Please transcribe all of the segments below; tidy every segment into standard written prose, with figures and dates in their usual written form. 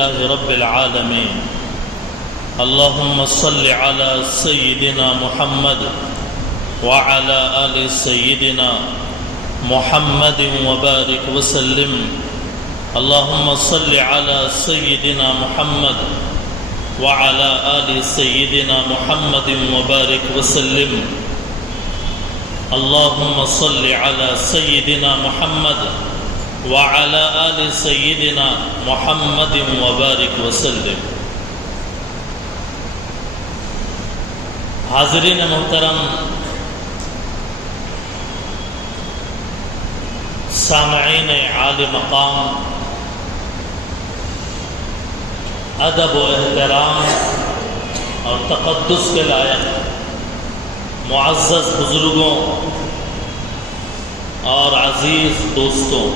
لله رب العالمين اللهم صل على سيدنا محمد وعلى آل سيدنا محمد وبارك وسلم اللهم صل على سيدنا محمد وعلى آل سيدنا محمد وبارك وسلم اللهم صل على سيدنا محمد وعلى آل سيدنا محمد وبارك وسلم. حاضرین محترم، سامعین عالی مقام، ادب و احترام اور تقدس کے لائق معزز بزرگوں اور عزیز دوستوں،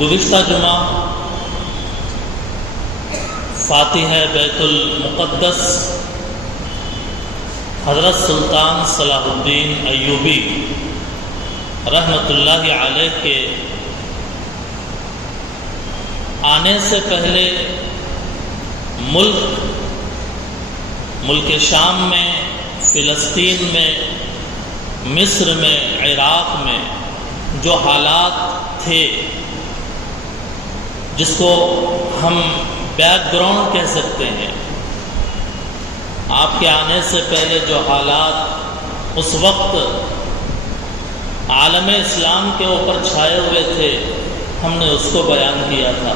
گزشتہ جمعہ فاتح بیت المقدس حضرت سلطان صلاح الدین ایوبی رحمۃ اللہ علیہ کے آنے سے پہلے ملک شام میں، فلسطین میں، مصر میں، عراق میں جو حالات تھے، جس کو ہم بیک گراؤنڈ کہہ سکتے ہیں، آپ کے آنے سے پہلے جو حالات اس وقت عالم اسلام کے اوپر چھائے ہوئے تھے، ہم نے اس کو بیان کیا تھا.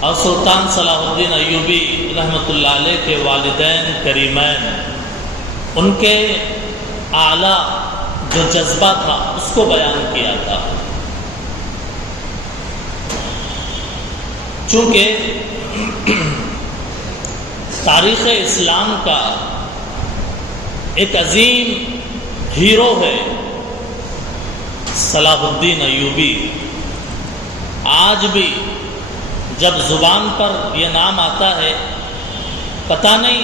اور سلطان صلاح الدین ایوبی رحمۃ اللہ علیہ کے والدین کریمین، ان کے اعلیٰ جو جذبہ تھا اس کو بیان کیا تھا. چونکہ تاریخ اسلام کا ایک عظیم ہیرو ہے صلاح الدین ایوبی. آج بھی جب زبان پر یہ نام آتا ہے، پتہ نہیں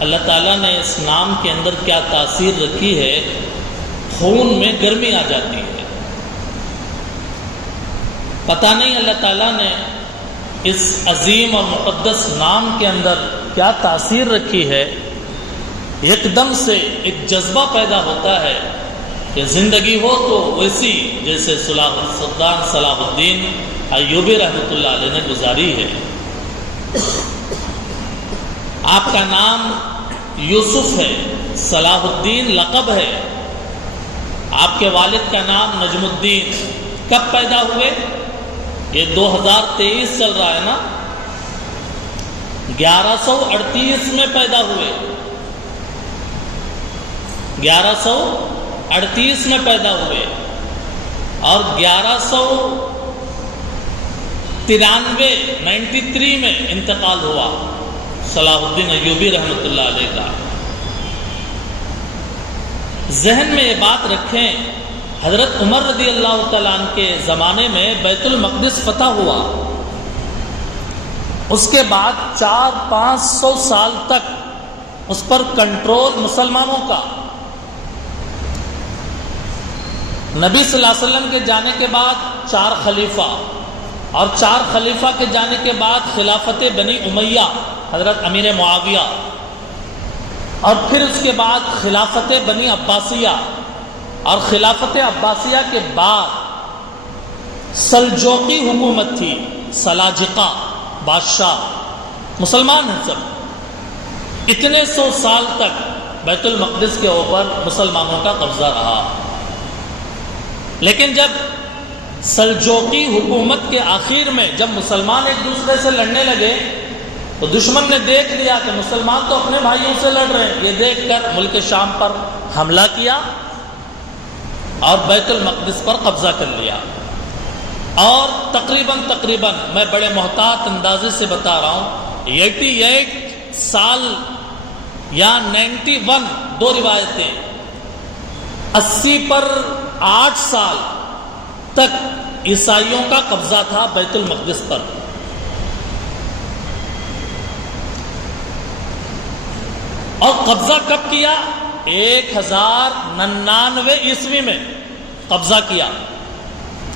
اللہ تعالیٰ نے اس نام کے اندر کیا تاثیر رکھی ہے، خون میں گرمی آ جاتی ہے. پتہ نہیں اللہ تعالیٰ نے اس عظیم اور مقدس نام کے اندر کیا تاثیر رکھی ہے. ایک دم سے ایک جذبہ پیدا ہوتا ہے کہ زندگی ہو تو ویسی جیسے سلطان صلاح الدین ایوبی رحمۃ اللہ علیہ نے گزاری ہے. آپ کا نام یوسف ہے، صلاح الدین لقب ہے. آپ کے والد کا نام نجم الدین. کب پیدا ہوئے؟ یہ 2023 چل رہا ہے نا، 1138 میں پیدا ہوئے. 1138 میں پیدا ہوئے اور 93 میں انتقال ہوا صلاح الدین ایوبی رحمۃ اللہ علیہ کا. ذہن میں یہ بات رکھیں، حضرت عمر رضی اللہ تعالیٰ عنہ کے زمانے میں بیت المقدس فتح ہوا. اس کے بعد 400-500 سال تک اس پر کنٹرول مسلمانوں کا. نبی صلی اللہ علیہ وسلم کے جانے کے بعد 4 خلیفہ، اور 4 خلیفہ کے جانے کے بعد خلافت بنی امیہ حضرت امیر معاویہ، اور پھر اس کے بعد خلافت بنی عباسیہ، اور خلافت عباسیہ کے بعد سلجوقی حکومت تھی. سلاجقہ بادشاہ مسلمان ہیں سب. اتنے 100 سال تک بیت المقدس کے اوپر مسلمانوں کا قبضہ رہا. لیکن جب سلجوقی حکومت کے آخر میں جب مسلمان ایک دوسرے سے لڑنے لگے تو دشمن نے دیکھ لیا کہ مسلمان تو اپنے بھائیوں سے لڑ رہے ہیں. یہ دیکھ کر ملک شام پر حملہ کیا اور بیت المقدس پر قبضہ کر لیا. اور تقریباً میں بڑے محتاط اندازے سے بتا رہا ہوں، 88 سال یا 91، 2 روایتیں، 80 پر 8 سال تک عیسائیوں کا قبضہ تھا بیت المقدس پر. اور قبضہ کب کیا؟ 1099 عیسوی میں قبضہ کیا.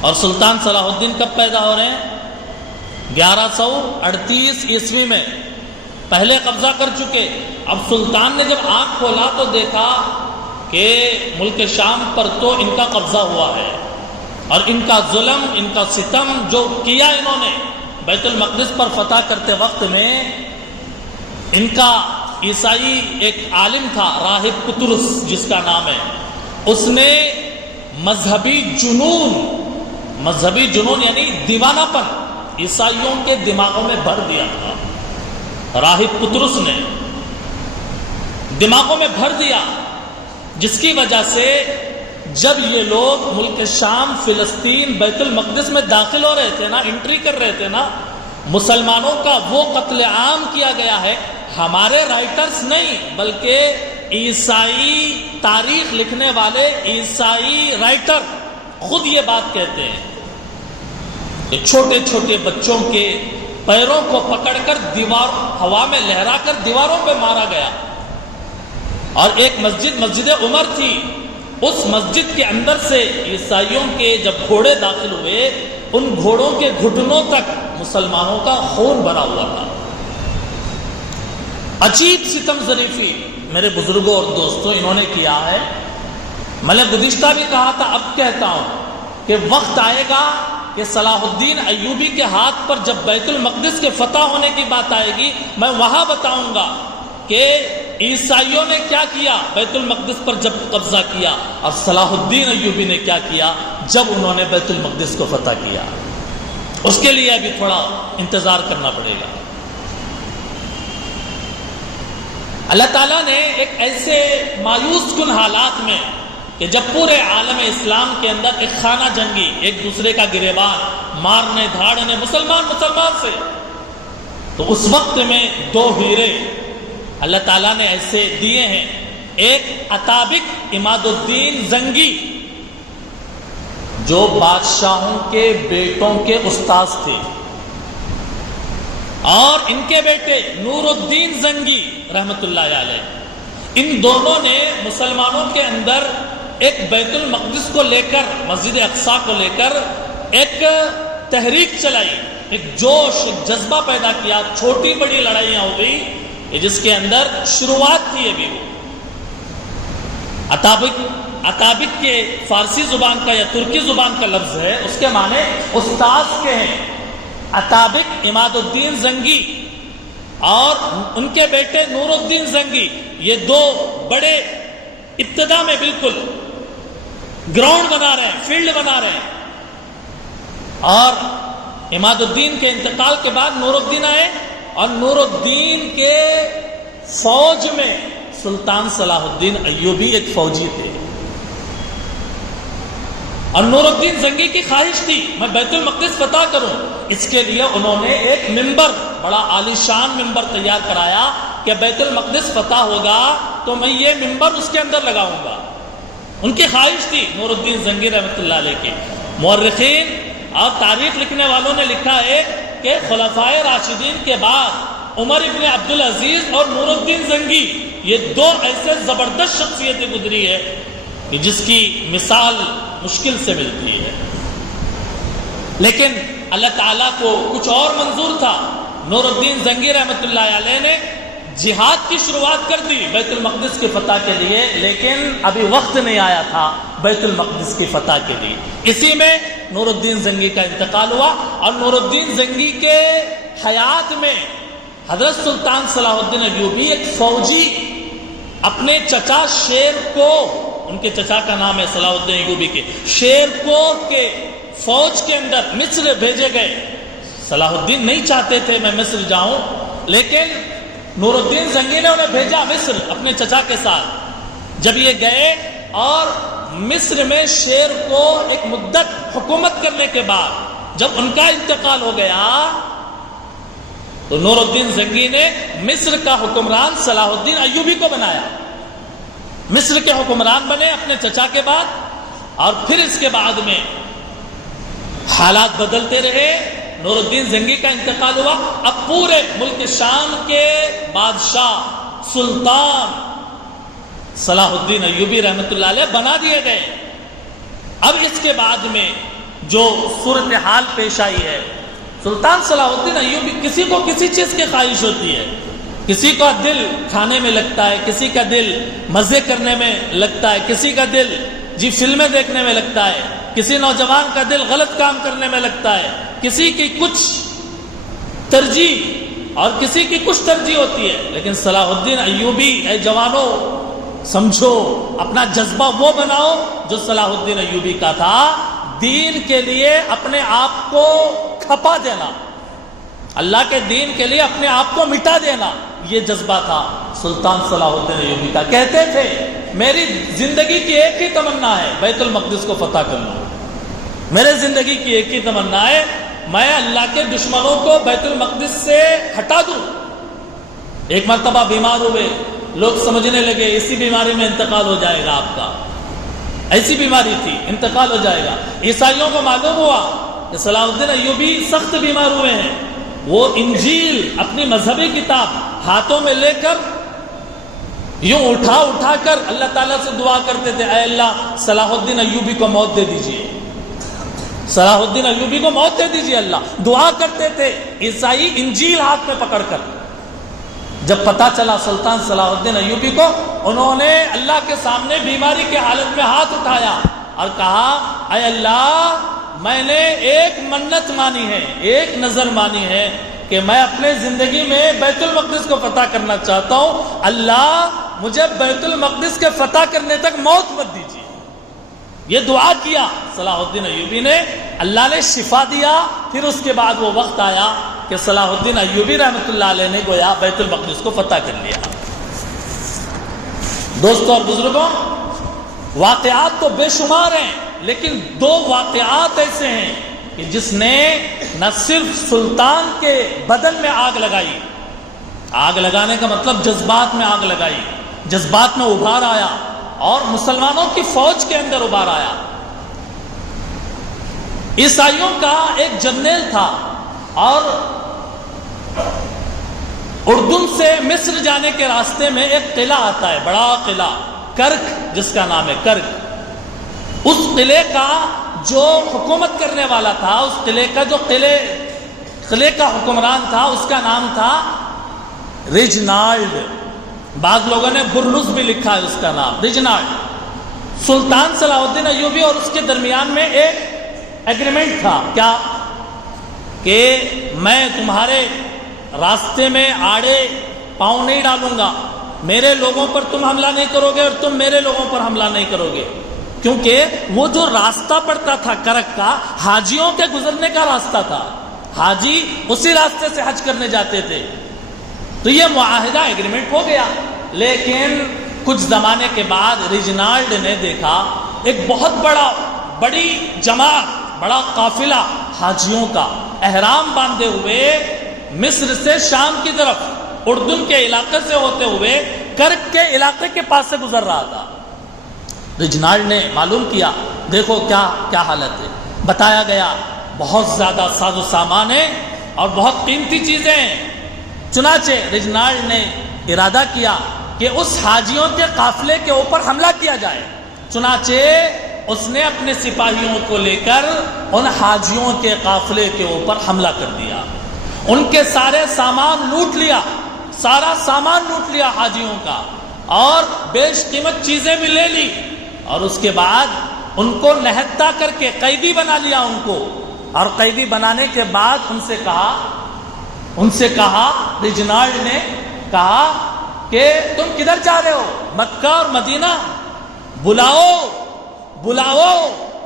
اور سلطان صلاح الدین کب پیدا ہو رہے ہیں؟ 1138 عیسوی میں پہلے قبضہ کر چکے. اب سلطان نے جب آنکھ کھولا تو دیکھا کہ ملک شام پر تو ان کا قبضہ ہوا ہے، اور ان کا ظلم، ان کا ستم جو کیا انہوں نے بیت المقدس پر فتح کرتے وقت میں. ان کا عیسائی ایک عالم تھا راہب پطرس جس کا نام ہے، اس نے مذہبی جنون یعنی دیوانہ پن عیسائیوں کے دماغوں میں بھر دیا تھا. راہب پطرس نے دماغوں میں بھر دیا، جس کی وجہ سے جب یہ لوگ ملک شام، فلسطین، بیت المقدس میں داخل ہو رہے تھے نا، انٹری کر رہے تھے نا، مسلمانوں کا وہ قتل عام کیا گیا ہے. ہمارے رائٹرز نہیں بلکہ عیسائی تاریخ لکھنے والے عیسائی رائٹر خود یہ بات کہتے ہیں کہ چھوٹے چھوٹے بچوں کے پیروں کو پکڑ کر ہوا میں لہرا کر دیواروں پہ مارا گیا. اور ایک مسجد عمر تھی، اس مسجد کے اندر سے عیسائیوں کے جب گھوڑے داخل ہوئے، ان گھوڑوں کے گھٹنوں تک مسلمانوں کا خون بھرا ہوا تھا. عجیب ستم ظریفی میرے بزرگوں اور دوستوں انہوں نے کیا ہے. میں نے گزشتہ بھی کہا تھا، اب کہتا ہوں کہ وقت آئے گا کہ صلاح الدین ایوبی کے ہاتھ پر جب بیت المقدس کے فتح ہونے کی بات آئے گی، میں وہاں بتاؤں گا کہ عیسائیوں نے کیا کیا بیت المقدس پر جب قبضہ کیا، اور صلاح الدین ایوبی نے کیا کیا جب انہوں نے بیت المقدس کو فتح کیا. اس کے لیے ابھی تھوڑا انتظار کرنا پڑے گا. اللہ تعالیٰ نے ایک ایسے مایوس کن حالات میں کہ جب پورے عالم اسلام کے اندر ایک خانہ جنگی، ایک دوسرے کا گریبان مارنے دھاڑنے مسلمان سے، تو اس وقت میں دو ہیرے اللہ تعالیٰ نے ایسے دیے ہیں. ایک عطابق عماد الدین زنگی جو بادشاہوں کے بیٹوں کے استاذ تھے، اور ان کے بیٹے نور الدین زنگی رحمت اللہ علیہ. ان دونوں نے مسلمانوں کے اندر ایک بیت المقدس کو لے کر، مسجد اقصیٰ کو لے کر ایک تحریک چلائی، ایک جوش، ایک جذبہ پیدا کیا. چھوٹی بڑی لڑائیاں ہو گئی جس کے اندر شروعات تھی ابھی. وہ عطابق کے فارسی زبان کا یا ترکی زبان کا لفظ ہے، اس کے معنی استاذ کے ہیں. عطابق عماد الدین زنگی اور ان کے بیٹے نور الدین زنگی، یہ دو بڑے ابتدا میں بالکل گراؤنڈ بنا رہے ہیں، فیلڈ بنا رہے ہیں. اور عماد الدین کے انتقال کے بعد نور الدین آئے، اور نور الدین کے فوج میں سلطان صلاح الدین ایوبی ایک فوجی تھے. اور نور الدین زنگی کی خواہش تھی میں بیت المقدس فتح کروں. اس کے لیے انہوں نے ایک ممبر، بڑا عالی شان ممبر تیار کرایا کہ بیت المقدس فتح ہوگا تو میں یہ ممبر اس کے اندر لگاؤں گا. ان کی خواہش تھی نور الدین زنگی رحمۃ اللہ علیہ کی. مورخین اور تاریخ لکھنے والوں نے لکھا ہے کہ خلفائے راشدین کے بعد عمر ابن عبدالعزیز اور نور الدین زنگی، یہ دو ایسے زبردست شخصیتیں گزری ہے کہ جس کی مثال مشکل سے ملتی ہے. لیکن اللہ تعالیٰ کو کچھ اور منظور تھا. نور الدین زنگی رحمۃ اللہ علیہ نے جہاد کی شروعات کر دی بیت المقدس کی فتح کے لیے، لیکن ابھی وقت نہیں آیا تھا بیت المقدس کی فتح کے لیے. اسی میں نور الدین زنگی کا انتقال ہوا. اور نور الدین زنگی کے حیات میں حضرت سلطان صلاح الدین ایوبی ایک فوجی اپنے چچا شیر کو، ان کے چچا کا نام ہے صلاح الدین ایوبی کے، شیر کو کے فوج کے اندر مصر بھیجے گئے. صلاح الدین نہیں چاہتے تھے میں مصر جاؤں، لیکن نور الدین زنگی نے انہیں بھیجا مصر اپنے چچا کے ساتھ. جب یہ گئے اور مصر میں شیر کو ایک مدت حکومت کرنے کے بعد جب ان کا انتقال ہو گیا تو نور الدین زنگی نے مصر کا حکمران صلاح الدین ایوبی کو بنایا. مصر کے حکمران بنے اپنے چچا کے بعد. اور پھر اس کے بعد میں حالات بدلتے رہے، نور الدین زنگی کا انتقال ہوا. اب پورے ملک شام کے بادشاہ سلطان صلاح الدین ایوبی رحمۃ اللہ علیہ بنا دیے گئے. اب اس کے بعد میں جو صورتحال پیش آئی ہے، سلطان صلاح الدین ایوبی، کسی کو کسی چیز کی خواہش ہوتی ہے، کسی کا دل کھانے میں لگتا ہے، کسی کا دل مزے کرنے میں لگتا ہے، کسی کا دل فلمیں دیکھنے میں لگتا ہے، کسی نوجوان کا دل غلط کام کرنے میں لگتا ہے، کسی کی کچھ ترجیح اور کسی کی کچھ ترجیح ہوتی ہے، لیکن صلاح الدین ایوبی، اے جوانوں سمجھو، اپنا جذبہ وہ بناؤ جو صلاح الدین ایوبی کا تھا، دین کے لیے اپنے آپ کو کھپا دینا، اللہ کے دین کے لیے اپنے آپ کو مٹا دینا، یہ جذبہ تھا سلطان صلاح الدین ایوبی کا۔ کہتے تھے میری زندگی کی ایک ہی تمنا ہے بیت المقدس کو فتح کرنا، میرے زندگی کی ایک ہی تمنا ہے میں اللہ کے دشمنوں کو بیت المقدس سے ہٹا دوں۔ ایک مرتبہ بیمار ہوئے، لوگ سمجھنے لگے اسی بیماری میں انتقال ہو جائے گا آپ کا، ایسی بیماری تھی، انتقال ہو جائے گا۔ عیسائیوں کو معلوم ہوا کہ صلاح الدین ایوبی سخت بیمار ہوئے ہیں، وہ انجیل اپنی مذہبی کتاب ہاتھوں میں لے کر یوں اٹھا کر اللہ تعالیٰ سے دعا کرتے تھے، اے اللہ صلاح الدین ایوبی کو موت دے دیجئے، صلاح الدین ایوبی کو موت دے دیجئے، اللہ دعا کرتے تھے عیسائی انجیل ہاتھ میں پکڑ کر۔ جب پتا چلا سلطان صلاح الدین ایوبی کو، انہوں نے اللہ کے سامنے بیماری کے حالت میں ہاتھ اٹھایا اور کہا، اے اللہ میں نے ایک منت مانی ہے، ایک نظر مانی ہے کہ میں اپنے زندگی میں بیت المقدس کو فتح کرنا چاہتا ہوں، اللہ مجھے بیت المقدس کے فتح کرنے تک موت مت دیجیے۔ یہ دعا کیا صلاح الدین ایوبی نے، اللہ نے شفا دیا۔ پھر اس کے بعد وہ وقت آیا کہ صلاح الدین ایوبی رحمۃ اللہ علیہ نے گویا بیت المقدس کو فتح کر لیا۔ دوستوں اور بزرگوں، واقعات تو بے شمار ہیں، لیکن دو واقعات ایسے ہیں کہ جس نے نہ صرف سلطان کے بدن میں آگ لگائی، آگ لگانے کا مطلب جذبات میں آگ لگائی، جذبات میں ابھار آیا اور مسلمانوں کی فوج کے اندر ابھار آیا۔ عیسائیوں کا ایک جرنیل تھا اور اردن سے مصر جانے کے راستے میں ایک قلعہ آتا ہے، بڑا قلعہ کرک جس کا نام ہے کرک۔ اس قلعے کا جو حکومت کرنے والا تھا، اس قلعے کا جو قلعے کا حکمران تھا، اس کا نام تھا ریجنالڈ، بعض لوگوں نے برلس بھی لکھا ہے اس کا نام، ریجنالڈ۔ سلطان صلاح الدین ایوبی اور اس کے درمیان میں ایک ایگریمنٹ تھا، کیا کہ میں تمہارے راستے میں آڑے پاؤں نہیں ڈالوں گا، میرے لوگوں پر تم حملہ نہیں کرو گے اور تم میرے لوگوں پر حملہ نہیں کرو گے، کیونکہ وہ جو راستہ پڑتا تھا کرک کا، حاجیوں کے گزرنے کا راستہ تھا، حاجی اسی راستے سے حج کرنے جاتے تھے۔ تو یہ معاہدہ ایگریمنٹ ہو گیا، لیکن کچھ زمانے کے بعد ریجنالڈ نے دیکھا ایک بہت بڑی جماعت، بڑا قافلہ حاجیوں کا احرام باندھے ہوئے مصر سے شام کی طرف اردن کے علاقے سے ہوتے ہوئے کرک کے علاقے کے پاس سے گزر رہا تھا۔ ریجنالڈ نے معلوم کیا، دیکھو کیا حالت ہے، بتایا گیا بہت زیادہ ساز و سامان ہے اور بہت قیمتی چیزیں ہیں۔ چنانچہ ریجنالڈ نے ارادہ کیا کہ اس حاجیوں کے قافلے کے اوپر حملہ کیا جائے۔ چنانچہ اس نے اپنے سپاہیوں کو لے کر ان حاجیوں کے قافلے کے اوپر حملہ کر دیا، ان کے سارے سامان لوٹ لیا، سارا سامان لوٹ لیا حاجیوں کا، اور بیش قیمت چیزیں بھی لے لی، اور اس کے بعد ان کو نہتا کر کے قیدی بنا لیا ان کو، اور قیدی بنانے کے بعد ان سے کہا ریجنالڈ نے کہا کہ تم کدھر جا رہے ہو؟ مکہ اور مدینہ، بلاؤ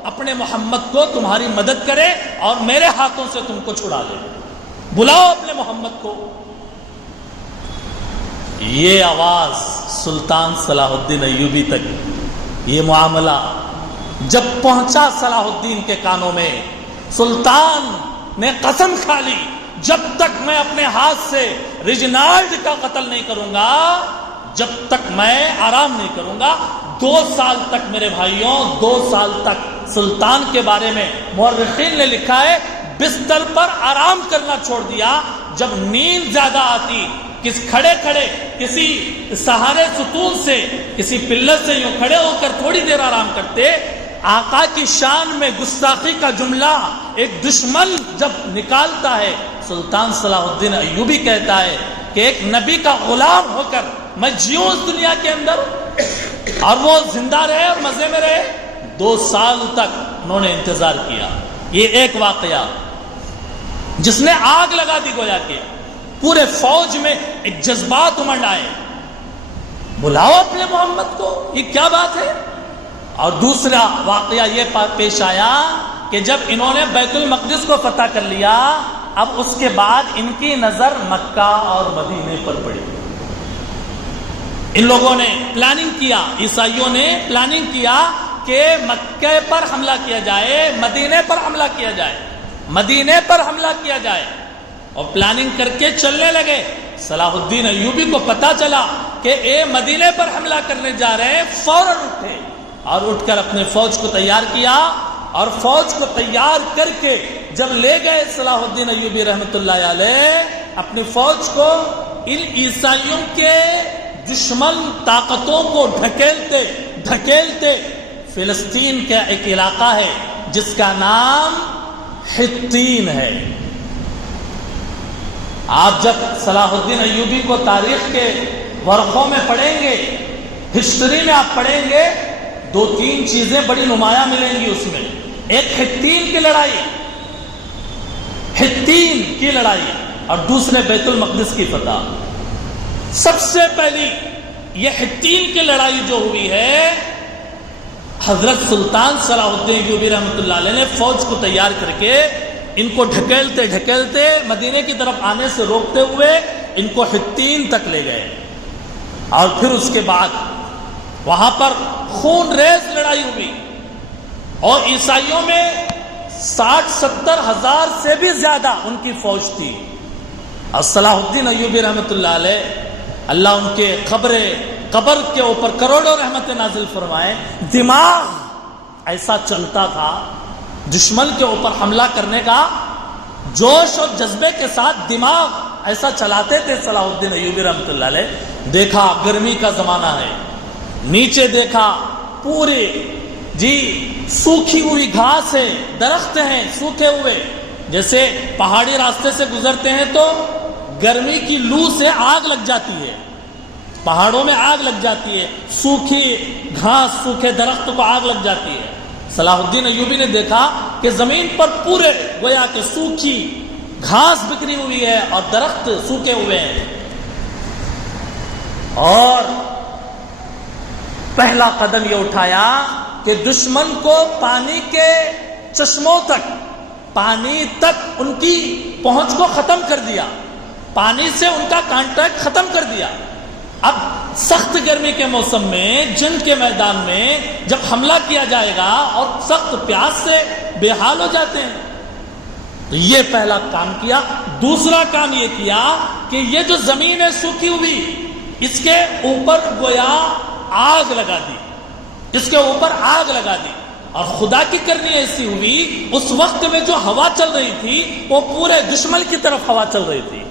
اپنے محمد کو تمہاری مدد کرے اور میرے ہاتھوں سے تم کو چھڑا لے، بلاؤ اپنے محمد کو۔ یہ آواز سلطان صلاح الدین ایوبی تک، یہ معاملہ جب پہنچا صلاح الدین کے کانوں میں، سلطان نے قسم کھا لی جب تک میں اپنے ہاتھ سے ریجنالڈ کا قتل نہیں کروں گا، جب تک میں آرام نہیں کروں گا۔ 2 سال تک میرے بھائیوں، 2 سال تک سلطان کے بارے میں مورخین نے لکھا ہے بستر پر آرام کرنا چھوڑ دیا۔ جب نیند زیادہ آتی، کھڑے کسی سہارے ستون سے، کسی پلر سے یوں کھڑے ہو کر تھوڑی دیر آرام کرتے، آقا کی شان میں گستاخی کا جملہ ایک دشمن جب نکالتا ہے، سلطان صلاح الدین ایوبی کہتا ہے کہ ایک نبی کا غلام ہو کر میں جیوں اس دنیا کے اندر، اور وہ زندہ رہے اور مزے میں رہے۔ 2 سال تک انہوں نے انتظار کیا۔ یہ ایک واقعہ جس نے آگ لگا دی گویا کہ پورے فوج میں ایک جذبات امنڈ آئے، بلاؤ اپنے محمد کو، یہ کیا بات ہے۔ اور دوسرا واقعہ یہ پیش آیا کہ جب انہوں نے بیت المقدس کو فتح کر لیا، اب اس کے بعد ان کی نظر مکہ اور مدینے پر پڑی۔ ان لوگوں نے پلاننگ کیا، عیسائیوں نے پلاننگ کیا کہ مکہ پر حملہ کیا جائے، مدینے پر حملہ کیا جائے، مدینے پر حملہ کیا جائے، اور پلاننگ کر کے چلنے لگے۔ صلاح الدین ایوبی کو پتا چلا کہ اے مدینے پر حملہ کرنے جا رہے ہیں، فوراً اٹھے اور اٹھ کر اپنے فوج کو تیار کیا، اور فوج کو تیار کر کے جب لے گئے صلاح الدین ایوبی رحمۃ اللہ علیہ اپنی فوج کو، ان عیسائیوں کے دشمن طاقتوں کو ڈھکیلتے ڈھکیلتے فلسطین کا ایک علاقہ ہے جس کا نام حطین ہے۔ آپ جب صلاح الدین ایوبی کو تاریخ کے ورقوں میں پڑھیں گے، ہسٹری میں آپ پڑھیں گے، 2-3 چیزیں بڑی نمایاں ملیں گی اس میں۔ ایک حطین کی لڑائی، حطین کی لڑائی، اور دوسرے بیت المقدس کی فتح۔ سب سے پہلی یہ حطین کی لڑائی جو ہوئی ہے، حضرت سلطان صلاح الدین ایوبی رحمۃ اللہ علیہ نے فوج کو تیار کر کے ان کو ڈھکیلتے ڈھکیلتے مدینے کی طرف آنے سے روکتے ہوئے ان کو حطین تک لے گئے، اور پھر اس کے بعد وہاں پر خون ریز لڑائی ہوئی، اور عیسائیوں میں 60-70 ہزار سے بھی زیادہ ان کی فوج تھی۔ اور صلاح الدین ایوبی رحمۃ اللہ علیہ، اللہ ان کے قبر کے اوپر کروڑوں رحمت نازل فرمائے، دماغ ایسا چلتا تھا، دشمن کے اوپر حملہ کرنے کا جوش اور جذبے کے ساتھ دماغ ایسا چلاتے تھے صلاح الدین ایوبی رحمۃ اللہ علیہ۔ دیکھا گرمی کا زمانہ ہے، نیچے دیکھا پورے سوکھی ہوئی گھاس ہے، درخت ہیں سوکھے ہوئے، جیسے پہاڑی راستے سے گزرتے ہیں تو گرمی کی لو سے آگ لگ جاتی ہے، پہاڑوں میں آگ لگ جاتی ہے، سوکھی گھاس سوکھے درخت کو آگ لگ جاتی ہے۔ صلاح الدین ایوبی نے دیکھا کہ زمین پر پورے گویا کہ سوکھی گھاس بکھری ہوئی ہے اور درخت سوکھے ہوئے ہیں، اور پہلا قدم یہ اٹھایا کہ دشمن کو پانی کے چشموں تک، پانی تک ان کی پہنچ کو ختم کر دیا، پانی سے ان کا کانٹیکٹ ختم کر دیا۔ اب سخت گرمی کے موسم میں جنگ کے میدان میں جب حملہ کیا جائے گا اور سخت پیاس سے بے حال ہو جاتے ہیں، تو یہ پہلا کام کیا۔ دوسرا کام یہ کیا کہ یہ جو زمین ہے سوکھی ہوئی، اس کے اوپر گویا آگ لگا دی، اس کے اوپر آگ لگا دی، اور خدا کی کرنی ایسی ہوئی اس وقت میں جو ہوا چل رہی تھی وہ پورے دشمن کی طرف ہوا چل رہی تھی۔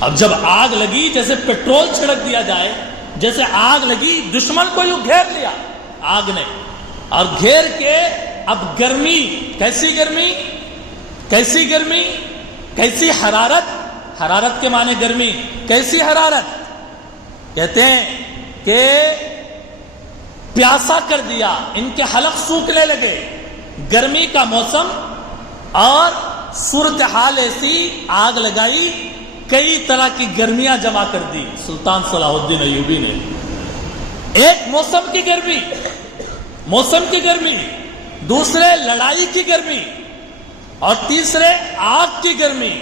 اب جب آگ لگی، جیسے پیٹرول چھڑک دیا جائے، جیسے آگ لگی، دشمن کو یوں گھیر لیا آگ نے، اور گھیر کے اب گرمی، کیسی گرمی، کیسی گرمی، کیسی حرارت، حرارت کے معنی گرمی، کیسی حرارت، کہتے ہیں کہ پیاسا کر دیا، ان کے حلق سوکھنے لگے، گرمی کا موسم اور صورتحال ایسی، آگ لگائی، کئی طرح کی گرمیاں جمع کر دی سلطان صلاح الدین ایوبی نے۔ ایک موسم کی گرمی، موسم کی گرمی، دوسرے لڑائی کی گرمی، اور تیسرے آگ کی گرمی،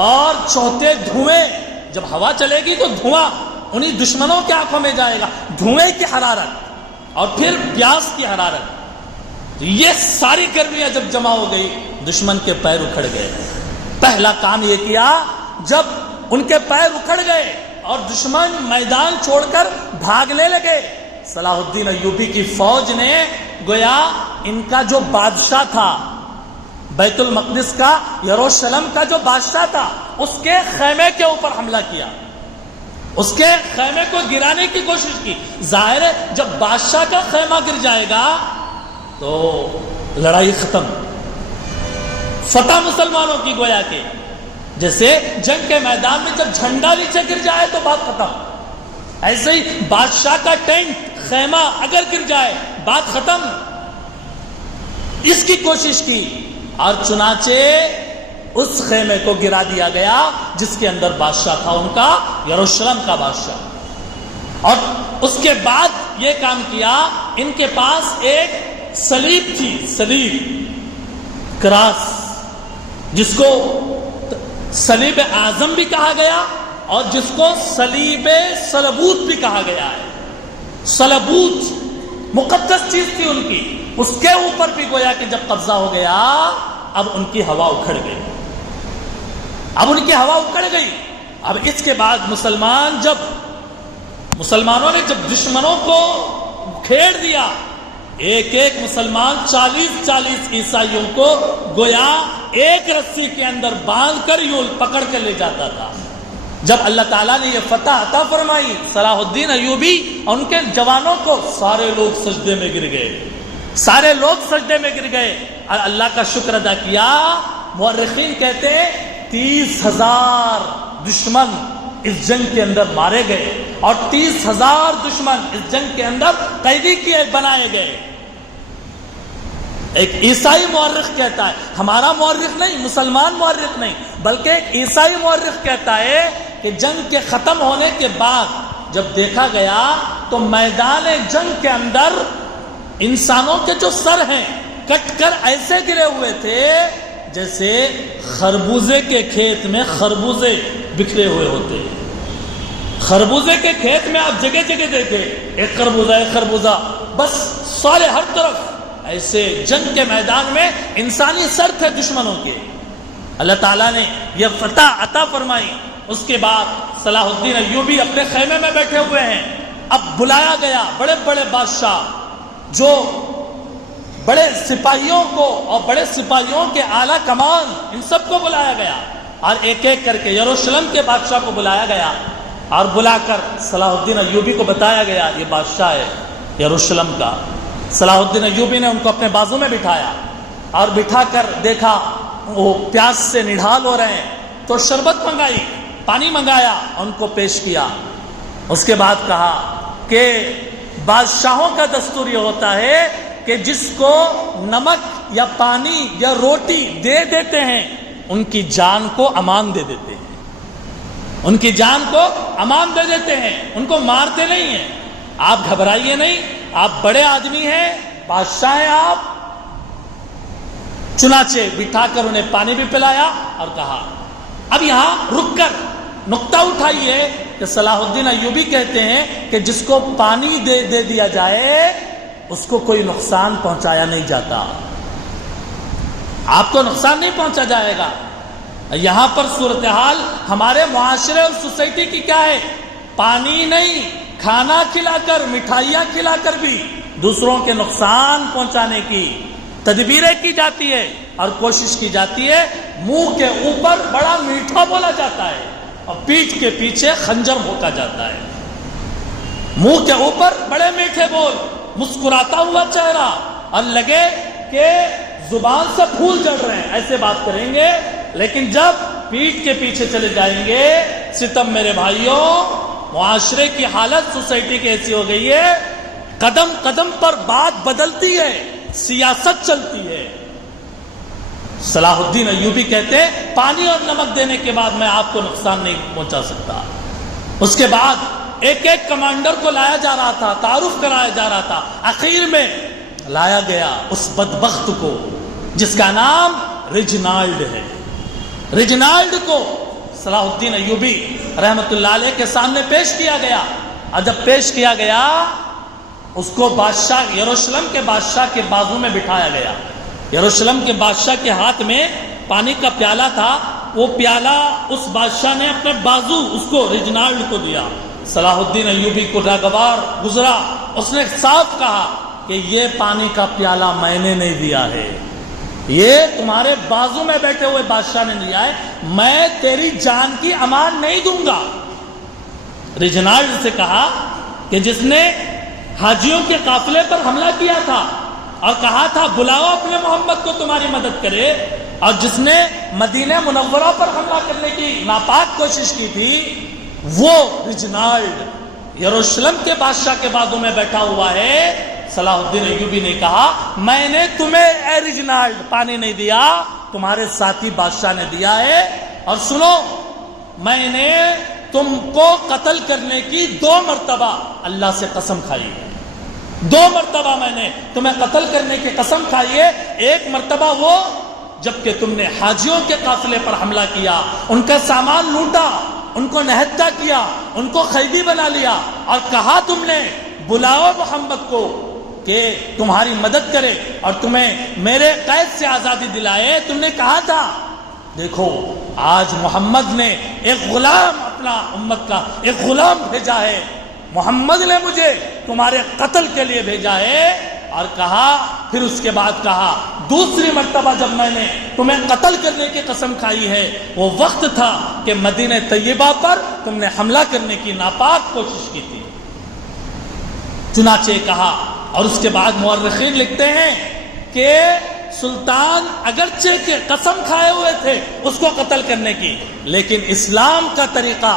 اور چوتھے دھوئیں، جب ہوا چلے گی تو دھواں انہی دشمنوں کے آنکھوں میں جائے گا، دھوئیں کی حرارت، اور پھر پیاس کی حرارت۔ یہ ساری گرمیاں جب جمع ہو گئی، دشمن کے پیر اکھڑ گئے۔ پہلا کام یہ کیا، جب ان کے پیر اکھڑ گئے اور دشمن میدان چھوڑ کر بھاگنے لگے، صلاح الدین ایوبی کی فوج نے گویا ان کا جو بادشاہ تھا، بیت المقدس کا، یروشلم کا جو بادشاہ تھا، اس کے خیمے کے اوپر حملہ کیا۔ اس کے خیمے کو گرانے کی کوشش کی. ظاہر ہے جب بادشاہ کا خیمہ گر جائے گا تو لڑائی ختم، فتح مسلمانوں کی. گویا کہ جیسے جنگ کے میدان میں جب جھنڈا نیچے گر جائے تو بات ختم، ایسے ہی بادشاہ کا ٹینٹ خیمہ اگر گر جائے بات ختم. اس کی کوشش کی اور چنانچہ اس خیمے کو گرا دیا گیا جس کے اندر بادشاہ تھا ان کا، یروشلم کا بادشاہ. اور اس کے بعد یہ کام کیا، ان کے پاس ایک صلیب تھی، صلیب کراس، جس کو صلیب اعظم بھی کہا گیا اور جس کو صلیب صلبوت بھی کہا گیا ہے. صلبوت مقدس چیز تھی ان کی، اس کے اوپر بھی گویا کہ جب قبضہ ہو گیا اب ان کی ہوا اکھڑ گئی، اب ان کی ہوا اکھڑ گئی. اب اس کے بعد مسلمانوں نے جب دشمنوں کو کھیڑ دیا، ایک ایک مسلمان 40 عیسائیوں کو گویا ایک رسی کے اندر باندھ کر یوں پکڑ کر لے جاتا تھا. جب اللہ تعالیٰ نے یہ فتح عطا فرمائی صلاح الدین ایوبی اور ان کے جوانوں کو، سارے لوگ سجدے میں گر گئے، سارے لوگ سجدے میں گر گئے اور اللہ کا شکر ادا کیا. مورخین کہتے ہیں 30,000 دشمن اس جنگ کے اندر مارے گئے اور 30,000 دشمن اس جنگ کے اندر قیدی کیے بنائے گئے. ایک عیسائی مورخ کہتا ہے، ہمارا مورخ نہیں، مسلمان مورخ نہیں، بلکہ ایک عیسائی مورخ کہتا ہے کہ جنگ کے ختم ہونے کے بعد جب دیکھا گیا تو میدان جنگ کے اندر انسانوں کے جو سر ہیں کٹ کر ایسے گرے ہوئے تھے جیسے خربوزے کے کھیت میں خربوزے بکھرے ہوئے ہوتے ہیں. خربوزے کے کھیت میں آپ جگہ جگہ دیکھیں، ایک خربوزہ، بس سارے ہر طرف ایسے. جنگ کے میدان میں انسانی سر تھے دشمنوں کے. اللہ تعالیٰ نے یہ فتح عطا فرمائی. اس کے بعد صلاح الدین ایوبی اپنے خیمے میں بیٹھے ہوئے ہیں. اب بلایا گیا بڑے بڑے بادشاہ، جو بڑے سپاہیوں کو اور بڑے سپاہیوں کے اعلیٰ کمان، ان سب کو بلایا گیا اور ایک ایک کر کے یروشلم کے بادشاہ کو بلایا گیا اور بلا کر صلاح الدین ایوبی کو بتایا گیا یہ بادشاہ ہے یروشلم کا. صلاح الدین ایوبی نے ان کو اپنے بازو میں بٹھایا اور بٹھا کر دیکھا وہ پیاس سے نڈھال ہو رہے ہیں تو شربت منگائی، پانی منگایا، ان کو پیش کیا. اس کے بعد کہا کہ بادشاہوں کا دستور یہ ہوتا ہے کہ جس کو نمک یا پانی یا روٹی دے دیتے ہیں ان کی جان کو امان دے دیتے ہیں، ان کی جان کو امان دے دیتے ہیں، ان کو مارتے نہیں ہیں. آپ گھبرائیے نہیں، آپ بڑے آدمی ہیں، بادشاہ ہیں آپ. چنانچہ بٹھا کر انہیں پانی بھی پلایا اور کہا. اب یہاں رک کر نقطہ اٹھائیے کہ صلاح الدین ایوبی کہتے ہیں کہ جس کو پانی دے دیا جائے اس کو کوئی نقصان پہنچایا نہیں جاتا، آپ کو نقصان نہیں پہنچا جائے گا. یہاں پر صورتحال ہمارے معاشرے اور سوسائٹی کی کیا ہے؟ پانی نہیں، کھانا کھلا کر، مٹھائیاں کھلا کر بھی دوسروں کے نقصان پہنچانے کی تدبیریں کی جاتی ہے اور کوشش کی جاتی ہے. منہ کے اوپر بڑا میٹھا بولا جاتا ہے اور پیٹھ کے پیچھے خنجر بھونکا جاتا ہے. منہ کے اوپر بڑے میٹھے بول، مسکراتا ہوا چہرہ اور لگے کہ زبان سے پھول جڑ رہے ہیں، ایسے بات کریں گے. لیکن جب پیٹھ کے پیچھے چلے جائیں گے، ستم میرے بھائیوں، معاشرے کی حالت سوسائٹی کی ایسی ہو گئی ہے، قدم قدم پر بات بدلتی ہے، سیاست چلتی ہے. صلاح الدین ایوبی کہتے ہیں پانی اور نمک دینے کے بعد میں آپ کو نقصان نہیں پہنچا سکتا. اس کے بعد ایک ایک کمانڈر کو لایا جا رہا تھا، تعارف کرایا جا رہا تھا. آخر میں لایا گیا اس بدبخت کو جس کا نام ریجنالڈ ہے. ریجنالڈ کو صلاح الدین ایوبی رحمت اللہ علیہ کے سامنے پیش کیا گیا اور جب پیش کیا گیا اس کو بادشاہ یروشلم کے بادشاہ کے بازو میں بٹھایا گیا. یروشلم کے بادشاہ کے ہاتھ میں پانی کا پیالہ تھا، وہ پیالہ اس بادشاہ نے اپنے بازو اس کو ریجنالڈ کو دیا. صلاح الدین ایوبی کو ناگوار گزرا، اس نے صاف کہا کہ یہ پانی کا پیالہ میں نے نہیں دیا ہے، یہ تمہارے بازو میں بیٹھے ہوئے بادشاہ نے لیا ہے، میں تیری جان کی امان نہیں دوں گا. ریجنالڈ سے کہا کہ جس نے حاجیوں کے قافلے پر حملہ کیا تھا اور کہا تھا بلاؤ اپنے محمد کو تمہاری مدد کرے، اور جس نے مدینہ منورہ پر حملہ کرنے کی ناپاک کوشش کی تھی، وہ ریجنالڈ یروشلم کے بادشاہ کے بازو میں بیٹھا ہوا ہے۔ صلاح الدین ایوبی نے کہا میں نے تمہیں اے ریجنالڈ پانی نہیں دیا، تمہارے ساتھی بادشاہ نے دیا ہے، اور سنو میں نے تم کو قتل کرنے کی 2 مرتبہ اللہ سے قسم کھائی ہے، 2 مرتبہ میں نے تمہیں قتل کرنے کی قسم کھائی ہے۔ ایک مرتبہ وہ جبکہ تم نے حاجیوں کے قافلے پر حملہ کیا، ان کا سامان لوٹا، ان کو نہتا کیا، ان کو قیدی بنا لیا، اور کہا تم نے بلاؤ محمد کو کہ تمہاری مدد کرے اور تمہیں میرے قید سے آزادی دلائے۔ تم نے کہا تھا دیکھو آج محمد نے ایک غلام اپنا امت کا ایک غلام بھیجا ہے، محمد نے مجھے تمہارے قتل کے لیے بھیجا ہے، اور کہا پھر اس کے بعد کہا دوسری مرتبہ جب میں نے تمہیں قتل کرنے کی قسم کھائی ہے وہ وقت تھا کہ مدینہ طیبہ پر تم نے حملہ کرنے کی ناپاک کوشش کی تھی۔ چنانچہ کہا، اور اس کے بعد مورخین لکھتے ہیں کہ سلطان اگرچہ کہ قسم کھائے ہوئے تھے اس کو قتل کرنے کی، لیکن اسلام کا طریقہ،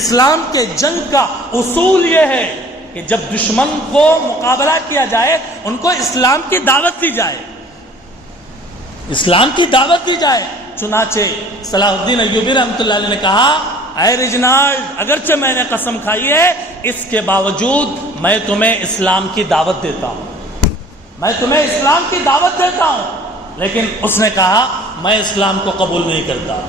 اسلام کے جنگ کا اصول یہ ہے کہ جب دشمن کو مقابلہ کیا جائے ان کو اسلام کی دعوت دی جائے، اسلام کی دعوت دی جائے۔ چنانچہ صلاح الدین ایوبی رحمۃ اللہ علیہ نے کہا اے ریجنالڈ اگرچہ میں نے قسم کھائی ہے اس کے باوجود میں تمہیں اسلام کی دعوت دیتا ہوں، میں تمہیں اسلام کی دعوت دیتا ہوں، لیکن اس نے کہا میں اسلام کو قبول نہیں کرتا۔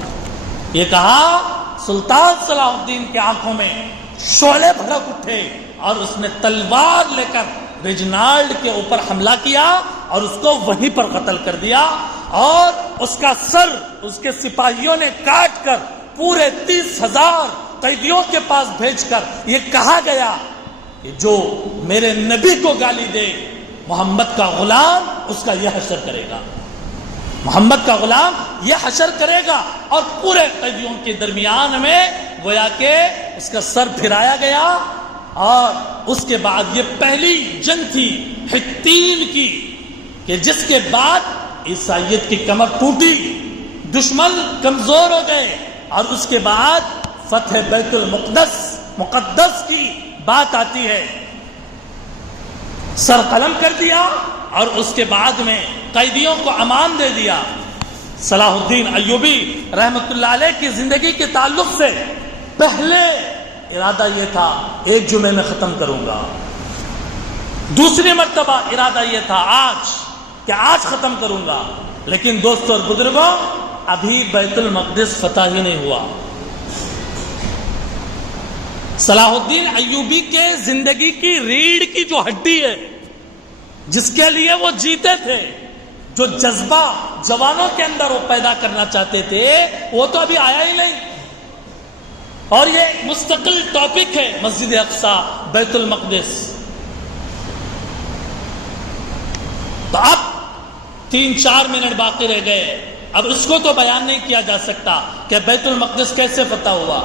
یہ کہا سلطان صلاح الدین کی آنکھوں میں شعلے بھڑک اٹھے اور اس نے تلوار لے کر ریجنالڈ کے اوپر حملہ کیا اور اس کو وہیں پر قتل کر دیا، اور اس کا سر اس کے سپاہیوں نے کاٹ کر پورے 30,000 قیدیوں کے پاس بھیج کر یہ کہا گیا کہ جو میرے نبی کو گالی دے محمد کا غلام اس کا یہ حشر کرے گا، محمد کا غلام یہ حشر کرے گا، اور پورے قیدیوں کے درمیان میں گویا کہ اس کا سر پھرایا گیا۔ اور اس کے بعد یہ پہلی جنگ تھی حطین کی کہ جس کے بعد عیسائیت کی کمر ٹوٹی، دشمن کمزور ہو گئے، اور اس کے بعد فتح بیت المقدس کی بات آتی ہے، سر قلم کر دیا اور اس کے بعد میں قیدیوں کو امان دے دیا۔ صلاح الدین ایوبی رحمۃ اللہ علیہ کی زندگی کے تعلق سے پہلے ارادہ یہ تھا ایک جمعے میں ختم کروں گا، دوسری مرتبہ ارادہ یہ تھا آج ختم کروں گا، لیکن دوستوں اور بزرگوں ابھی بیت المقدس فتح ہی نہیں ہوا۔ صلاح الدین ایوبی کے زندگی کی ریڑھ کی جو ہڈی ہے جس کے لیے وہ جیتے تھے، جو جذبہ جوانوں کے اندر وہ پیدا کرنا چاہتے تھے، وہ تو ابھی آیا ہی نہیں، اور یہ مستقل ٹاپک ہے مسجد اقصی، بیت المقدس۔ تو اب 3-4 منٹ باقی رہ گئے، اب اس کو تو بیان نہیں کیا جا سکتا کہ بیت المقدس کیسے فتح ہوا۔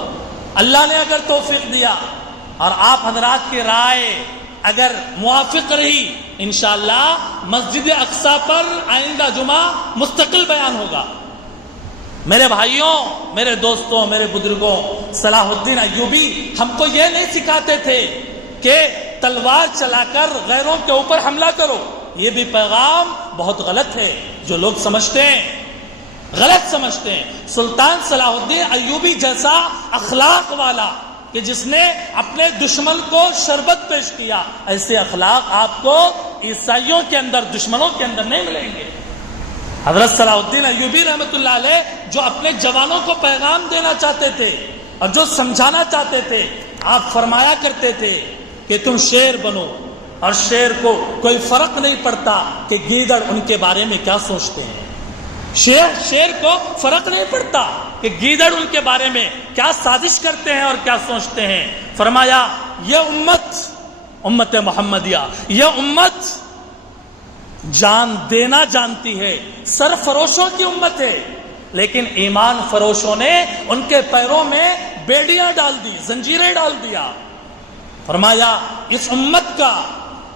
اللہ نے اگر توفیق دیا اور آپ حضرات کی رائے اگر موافق رہی، انشاءاللہ مسجد اقصی پر آئندہ جمعہ مستقل بیان ہوگا۔ میرے بھائیوں، میرے دوستوں، میرے بزرگوں، صلاح الدین ایوبی ہم کو یہ نہیں سکھاتے تھے کہ تلوار چلا کر غیروں کے اوپر حملہ کرو، یہ بھی پیغام بہت غلط ہے، جو لوگ سمجھتے ہیں غلط سمجھتے ہیں۔ سلطان صلاح الدین ایوبی جیسا اخلاق والا کہ جس نے اپنے دشمن کو شربت پیش کیا، ایسے اخلاق آپ کو عیسائیوں کے اندر، دشمنوں کے اندر نہیں ملیں گے۔ حضرت صلاح الدین ایوبی رحمۃ اللہ علیہ جو اپنے جوانوں کو پیغام دینا چاہتے تھے اور جو سمجھانا چاہتے تھے، آپ فرمایا کرتے تھے کہ تم شیر بنو، اور شیر کو کوئی فرق نہیں پڑتا کہ گیدڑ ان کے بارے میں کیا سوچتے ہیں، شیر کو فرق نہیں پڑتا کہ گیدڑ ان کے بارے میں کیا سازش کرتے ہیں اور کیا سوچتے ہیں۔ فرمایا یہ امت محمدیہ، یہ امت جان دینا جانتی ہے، سرفروشوں کی امت ہے، لیکن ایمان فروشوں نے ان کے پیروں میں بیڑیاں ڈال دی، زنجیریں ڈال دیا. فرمایا اس امت کا،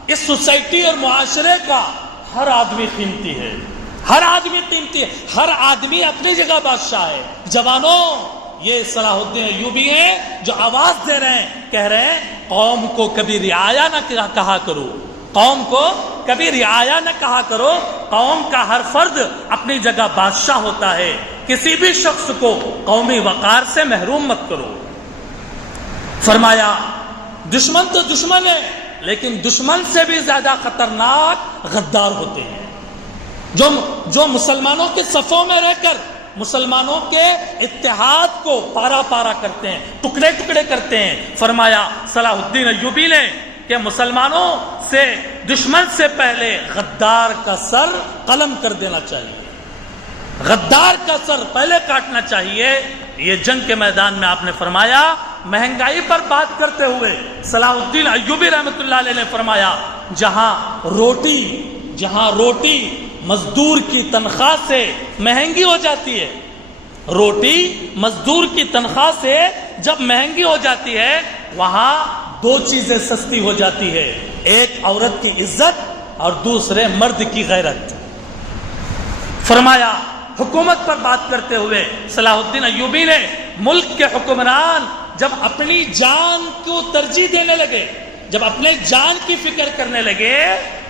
اس سوسائٹی اور معاشرے کا ہر آدمی قیمتی ہے، ہر آدمی قیمتی ہے، ہر آدمی اپنی جگہ بادشاہ ہے. جوانوں، یہ صلاح الدین ایوبی ہیں جو آواز دے رہے ہیں، کہہ رہے ہیں قوم کو کبھی رعایا نہ کہا کرو، قوم کو کبھی رعایا نہ کہا کرو. قوم کا ہر فرد اپنی جگہ بادشاہ ہوتا ہے، کسی بھی شخص کو قومی وقار سے محروم مت کرو. فرمایا دشمن تو دشمن ہے، لیکن دشمن سے بھی زیادہ خطرناک غدار ہوتے ہیں جو مسلمانوں کے صفوں میں رہ کر مسلمانوں کے اتحاد کو پارا پارا کرتے ہیں، ٹکڑے ٹکڑے کرتے ہیں. فرمایا صلاح الدین ایوبی نے کہ مسلمانوں سے، دشمن سے پہلے غدار کا سر قلم کر دینا چاہیے، غدار کا سر پہلے کاٹنا چاہیے. یہ جنگ کے میدان میں آپ نے فرمایا. مہنگائی پر بات کرتے ہوئے صلاح الدین ایوبی رحمۃ اللہ علیہ نے فرمایا جہاں روٹی مزدور کی تنخواہ سے مہنگی ہو جاتی ہے، روٹی مزدور کی تنخواہ سے جب مہنگی ہو جاتی ہے، وہاں دو چیزیں سستی ہو جاتی ہے، ایک عورت کی عزت اور دوسرے مرد کی غیرت. فرمایا حکومت پر بات کرتے ہوئے صلاح الدین ایوبی نے ملک کے حکمران جب اپنی جان کو ترجیح دینے لگے، جب اپنے جان کی فکر کرنے لگے،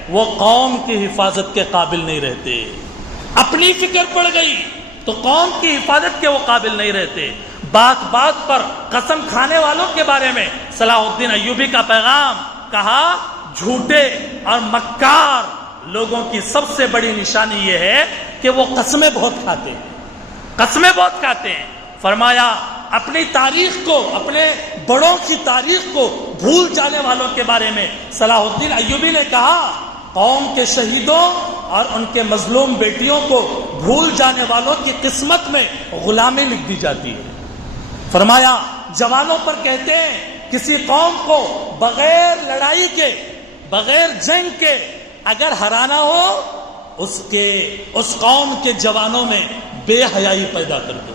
وہ قوم کی حفاظت کے قابل نہیں رہتے. اپنی فکر پڑ گئی تو قوم کی حفاظت کے وہ قابل نہیں رہتے. بات بات پر قسم کھانے والوں کے بارے میں صلاح الدین ایوبی کا پیغام، کہا جھوٹے اور مکار لوگوں کی سب سے بڑی نشانی یہ ہے کہ وہ قسمیں بہت کھاتے ہیں، قسمیں بہت کھاتے ہیں. فرمایا اپنی تاریخ کو، اپنے بڑوں کی تاریخ کو بھول جانے والوں کے بارے میں صلاح الدین ایوبی نے کہا قوم کے شہیدوں اور ان کے مظلوم بیٹیوں کو بھول جانے والوں کی قسمت میں غلامی لکھ دی جاتی ہے. فرمایا جوانوں پر کہتے ہیں کسی قوم کو بغیر لڑائی کے، بغیر جنگ کے اگر ہرانا ہو، اس قوم کے جوانوں میں بے حیائی پیدا کر دو.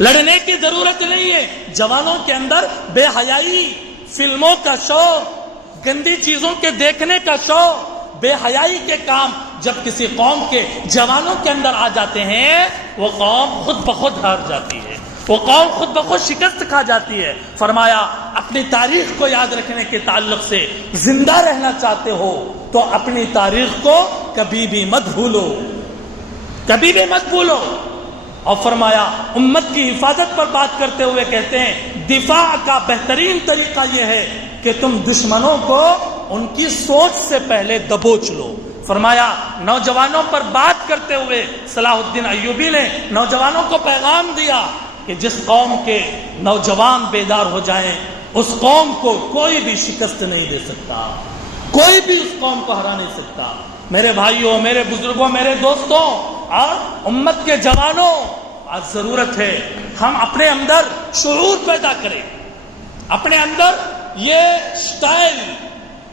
لڑنے کی ضرورت نہیں ہے، جوانوں کے اندر بے حیائی، فلموں کا شوق، گندی چیزوں کے دیکھنے کا شوق، بے حیائی کے کام جب کسی قوم کے جوانوں کے اندر آ جاتے ہیں، وہ قوم خود بخود ہار جاتی ہے، وہ قوم خود بخود شکست کھا جاتی ہے. فرمایا اپنی تاریخ کو یاد رکھنے کے تعلق سے زندہ رہنا چاہتے ہو تو اپنی تاریخ کو کبھی بھی مت بھولو، کبھی بھی مت بھولو. اور فرمایا امت کی حفاظت پر بات کرتے ہوئے کہتے ہیں دفاع کا بہترین طریقہ یہ ہے کہ تم دشمنوں کو ان کی سوچ سے پہلے دبوچ لو. فرمایا نوجوانوں پر بات کرتے ہوئے صلاح الدین ایوبی نے نوجوانوں کو پیغام دیا کہ جس قوم کے نوجوان بیدار ہو جائیں، اس قوم کو کوئی بھی شکست نہیں دے سکتا، کوئی بھی اس قوم کو ہرا نہیں سکتا. میرے بھائیوں، میرے بزرگوں، میرے دوستوں اور امت کے جوانوں، آج ضرورت ہے ہم اپنے اندر شعور پیدا کریں، اپنے اندر یہ سٹائل،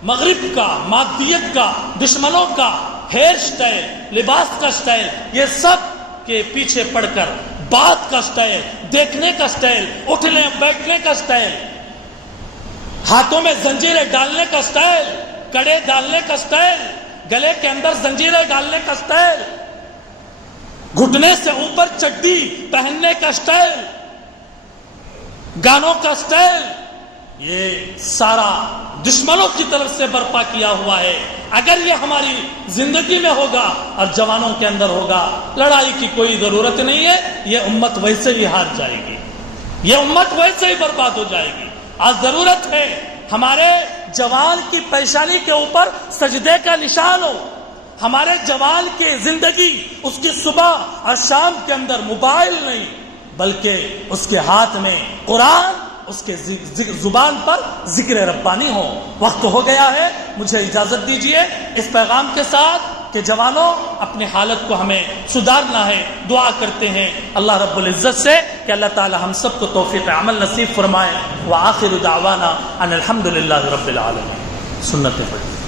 مغرب کا، مادیت کا، دشمنوں کا ہیئر سٹائل، لباس کا سٹائل، یہ سب کے پیچھے پڑ کر بات کا سٹائل، دیکھنے کا سٹائل، اٹھنے بیٹھنے کا سٹائل، ہاتھوں میں زنجیریں ڈالنے کا سٹائل، کڑے ڈالنے کا سٹائل، گلے کے اندر زنجیریں ڈالنے کا سٹائل، گھٹنے سے اوپر چڈی پہننے کا سٹائل، گانوں کا سٹائل، یہ سارا دشمنوں کی طرف سے برپا کیا ہوا ہے. اگر یہ ہماری زندگی میں ہوگا اور جوانوں کے اندر ہوگا، لڑائی کی کوئی ضرورت نہیں ہے، یہ امت ویسے ہی ہار جائے گی، یہ امت ویسے ہی برباد ہو جائے گی. آج ضرورت ہے ہمارے جوان کی پیشانی کے اوپر سجدے کا نشان ہو، ہمارے جوان کی زندگی، اس کی صبح اور شام کے اندر موبائل نہیں، بلکہ اس کے ہاتھ میں قرآن، اس کے زبان پر ذکر ربانی ہو. وقت ہو گیا ہے، مجھے اجازت دیجیے اس پیغام کے ساتھ کہ جوانوں اپنی حالت کو ہمیں سدھارنا ہے. دعا کرتے ہیں اللہ رب العزت سے کہ اللہ تعالی ہم سب کو توفیق عمل نصیب فرمائے. وآخر دعوانا ان الحمد للہ رب العالمین. سنت پڑھی.